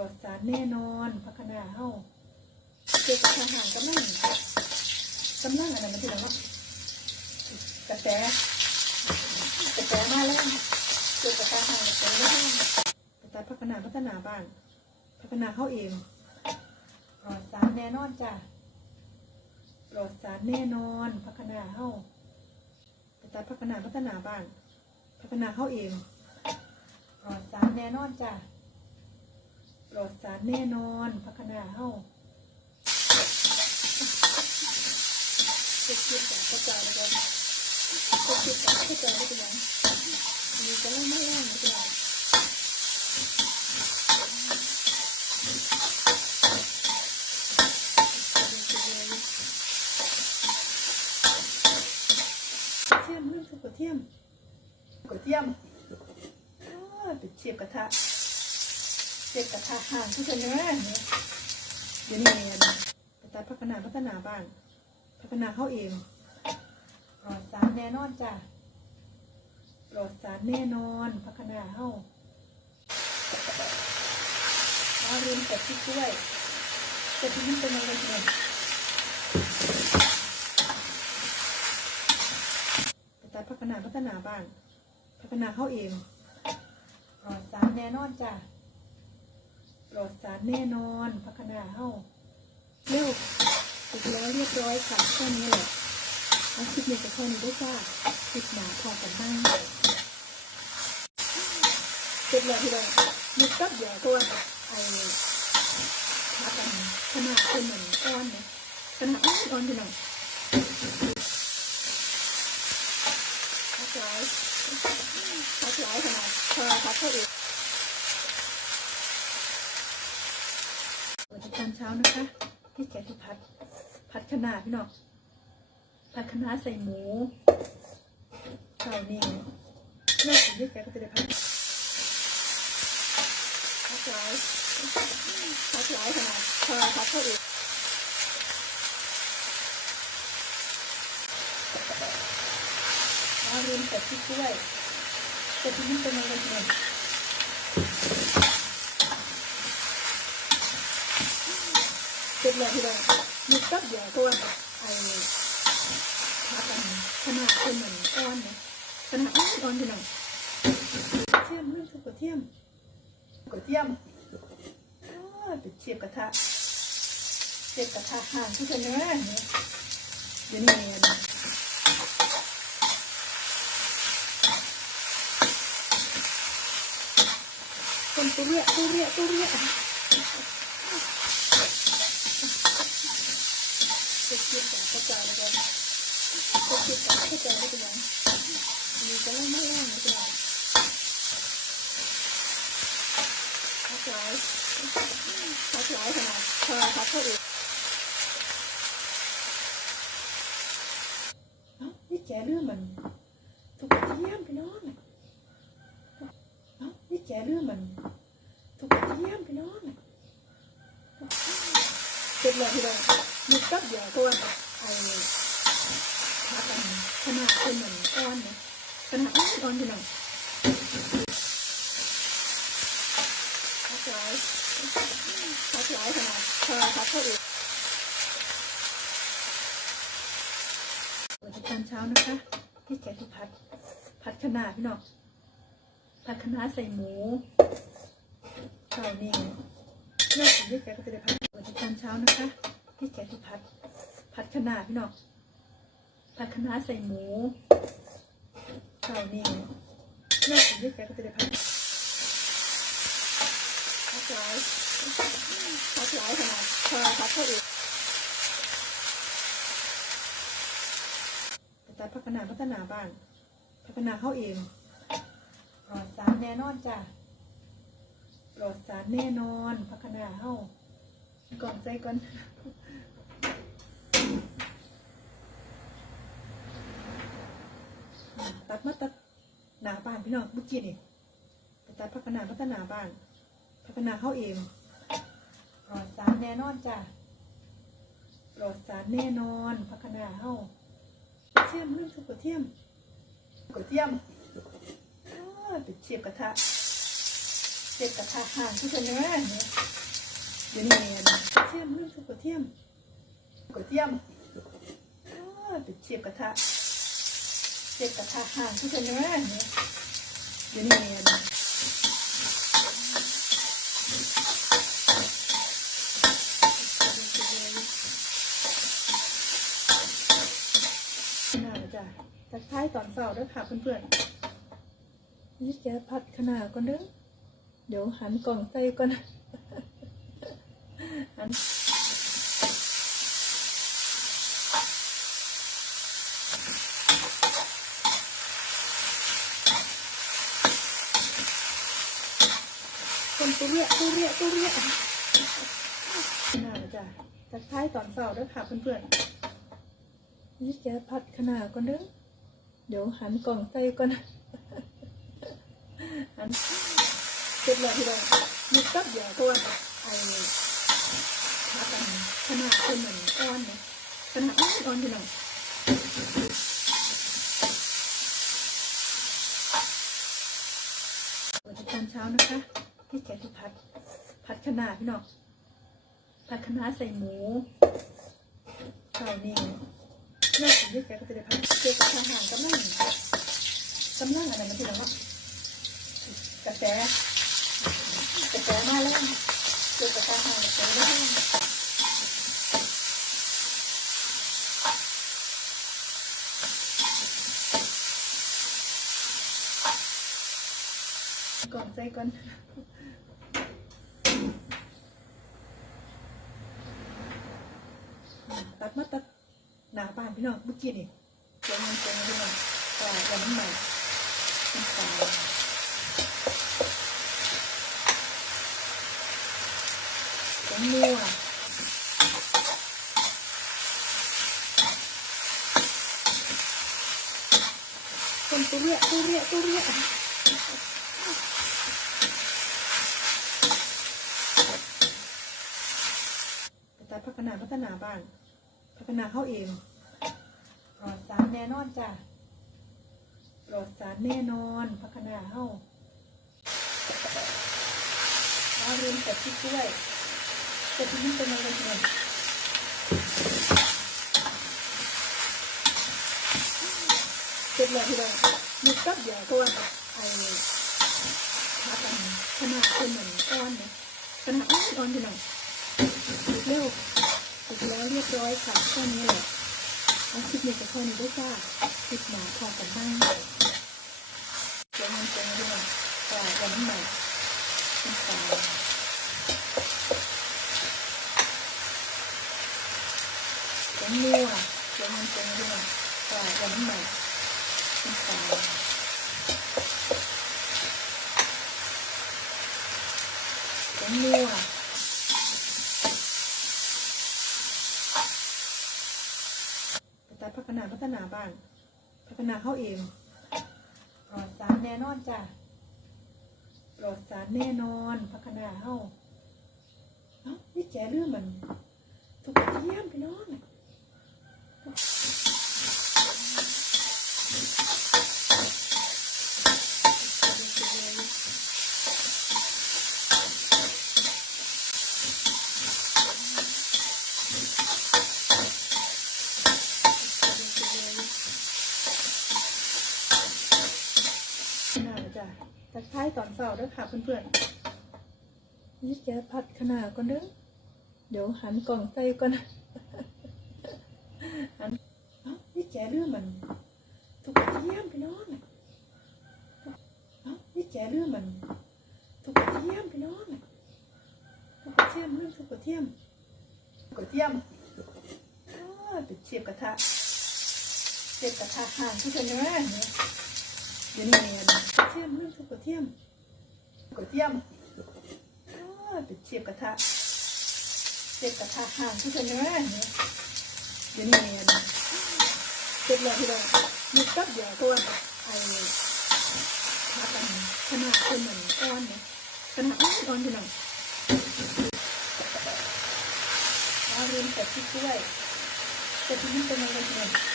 ลอดสารแน่นอนพัฒนาเฮาเกี่ยวกับทหารกำลังกำลังอะไรมันที่ไหนวะกระแสกระแสมาแล้วเกี่ยวกับทหารกระแสมาแล้วแต่พัฒนาพัฒนาบ้านพัฒนาเขาเองปลอดสารแน่นอนจ้ะปลอดสารแน่นอนพัฒนาเฮาแต่พัฒนาพัฒนาบ้านพัฒนาเขาเองปลอดสารแน่นอนจ้ะ ปลอดสารแน่นอนพัฒนาเฮ้าเก็บเก็บจากกระจายแล้วกันเก็บเก็บจากกระจายไม่เป็นไรมีกำลังไม่แรงไม่เป็นไรเทียมเรื่องกระเทียมกระเทียมอ้าวเป็นเชียบกระทะ เชียบกระทะห่างที่จะเนอยเดี๋ยวนี้เนี่ยกระทะพัฒนาพัฒนาบ้าน พัฒนาเขาเองปลอดสารแน่นอนจ้ะปลอดสารแน่นอนพัฒนาเขาเอาเรียนแต่ที่ช่วยแต่ที่นี่เป็นอะไรเนี่ยแต่พัฒนาพัฒนาบ้าน พัฒนาเขาเองปลอดสารแน่นอนจ้ะ ปลอดสารแน่นอนพัฒนาเขาเร็วติดแล้วเรียบร้อยค่ะแค่นี้แหละเอาคลิปนี้จะแค่นี้ได้จ้าคลิปหนาพอกันบ้างเสร็จแล้วทีเดียวมีกับเดียวตัวไอ้พักกันขนาดเป็นเหมือนก้อนเนี่ยขนาดอ้อนอ่อนไปหน่อยพักหลายพักหลายขนาดพอพักเข้าอีก วันเช้านะคะพี่แกที่พัด พัดขนาดพี่น้องพัดขนาดใส่หมูเต่านี่เลิกถึงพี่แกก็จะได้พัดพักหลายพักหลายขนาดพอพักเข้าอีกเอาเรียนแต่ที่ช่วยแต่ที่นี่เป็นอะไรเนี่ยเส ร็จแล้วทีเดียวมีกับเดียวตัวไอ้พักกันขนาดเป็นเหมือนก้อนเนี่ยขนาดอ้อนอ่อนทีหน่อยเทียมเรื่องกระเทียมกระเทียมอ้าวเป็นเชียบกระทะเชียบกระทะห่างที่จะเนื้อเนี่ยเดี๋ยวนี้เนี่ยคนตัวเรียตัวเรียตัวเรีย เก็บเก็บจากกระจายเลยกันก็บเก็บจากกระจายไม่เป็นไรมีกำลังไม่แรงไม่เป็นไรพักหลายพักหลายขนาดพอพักเขาอีกเอ้านี่แกเรื่องมันถูกเทียมไปน้องเอ้านี่แกเรื่องมันถูกเทียมไปน้องเสร็จแล้วทีเดียวมีกับเดียวตัวไอ้พักกันขนาดเป็นเหมือนก้อนเนี่ยขนาดอ้อนอ่อนทีหน่อยพักหลาย พักหลายขนาดพอพักเข้าอีกวันจันทร์เช้านะคะพี่แกที่พัด พัดขนาดพี่น้องผัดคะน้าใส่หมูเต่านี่เลือกถึงพี่แกก็จะได้ผัดวันจันเช้านะคะพี่แกที่พัดผัดคะน้าพี่น้องผัดคะน้าใส่หมูเต่านี่เลือกถึงพี่แกก็จะได้ผัด หลายพักหลายขนาดพอพักเข้าอีกแต่พัฒนาพัฒนาบ้าน พัฒนาเขาเองปลอดสารแน่นอนจ้ะปลอดสารแน่นอนพัฒนาเฮ้าก่อนใจก่อนตัดมาตัดหนาบ้านพี่น้องเมื่อกี้นี่ไปตัดพัฒนาพัฒนาบ้าน พัฒนาเขาเองปลอดสารแน่นอนจ้ะปลอดสารแน่นอนพัฒนาเฮ้าเทียมเรื่องกระเทียมกระเทียมอ้าวเป็นเชียบกระทะเจ็ดกระทะห่างที่เป็นยังไงเนี่ยเดี๋ยวนี้กระเทียมเรื่องคือกระเทียมกระเทียมอ้าวติดเชียบกระทะเจ็ดกระทะห่างที่เป็นยังไงเนี่ยเดี๋ยวนี้น่าจะ ทักทายตอนเช้าด้วยค่ะเพื่อนๆนี่แกผัดขนาดก่อนเด้อเดี๋ยวหันกล่องใส่ก่อนนะหันคนตัวเรียตัวเรียตัวเรียน่าจะทักทายตอนเช้าด้วยค่ะเพื่อนๆนี่แกผัดขนาดก่อนเด้อ เดี๋ยวหันกล่องใส่ก่อนนะอันเสร็จแล้วที่เรามีกับยาตัวไอ้ถ้ากันขนาดเป็นเหมือนก้อนเนี่ยขนาดอ้อนอ่อนที่เราวันตอนเช้านะคะพี่แกงที่พัดผัดขนาดพี่น้องผัดขนาดใส่หมูข้านี่ เลือกพี่แกก็จะได้ผัดเกี่ยวกับอางห่ารกำลังกำลังอะไรมันที่เราเนากระแสกระแสมาแล้วเกิดกระแสหากระแสแล้วก่อนใจก่อนตัดมาตัด นาบ้านพี่น้องเมื่อกี้นี่เจียงมันเจียงพี่น้องตลาดวันนี้ใหม่เป็นตายผงนัวคนตัวเรียตัวเรียตัวเรียแต่พัฒนาพัฒนาบ้านพัฒนาเข้าเอง ปลอดสารแน่นอนจ้ะปลอดสารแน่นอนพัฒนาเข้าเอาเรียนแต่ที่ด้วยแต่ที่นี่เป็นอะไรกันเสร็จแล้วที่เรามีกับยาตัวไอ้ถ้ากันขนาดเป็นเหมือนก้อนเนี่ยขนาดอ้อนอ่อนที่ไหนเร็วถูกแล้วเรียบร้อยค่ะแค่นี้แหละ เอาคลิปนี้กับแค่นี้ด้วยจ้าคลิปหนาพอกันบ้างเสียงมันเสียงด้วยแต่วันใหม่เป็นตายผงนัวเจียงมันเจียงด้วยตลาดวันใหม่เป็นตายผงนัวแต่พัฒ นาพัฒนาบ้าน พัฒนาเข้าเองปลอดสารแน่นอนจ้ะปลอดสารแน่นอนพัฒนาเข้าเอ้านี่แกเรื่องมันถูกเทียมพี่น้อง น่าจะทักทาย ตอนเช้าด้วยค่ะเพื่อนๆนี่แกผัดขนาดก่อนเด้อเดี๋ยวหันกล่องใส่ก่อนหันนี่แกเรื่องมันถูกเทียมพี่น้องนี่แกเรื่องมันถูกเทียมพี่น้องถูกเทียมเรื่องถูกกระเทียมถูกเทียมอ้าวติดเชียบกระทะเจ็บกระทะห่างที่เป็นเนี่ย เดี๋ยวนี้กระเทียมเรื่องกระเทียมกระเทียมอ้าวติดเชียบกระทะเจ็บกระทะห่างที่เป็นเนี่ยเดี๋ยวนี้เสร็จแล้วที่เรามีกับเดียาตัวไอ้ถ้ากันขนาดเป็นเหมือนก้อนเนี่ยขนาดอ้อนอ่อนที่หนเอาเรียนแต่ที่ด้วยแต่ที่นี่เป็นอะไรกันเนี่ย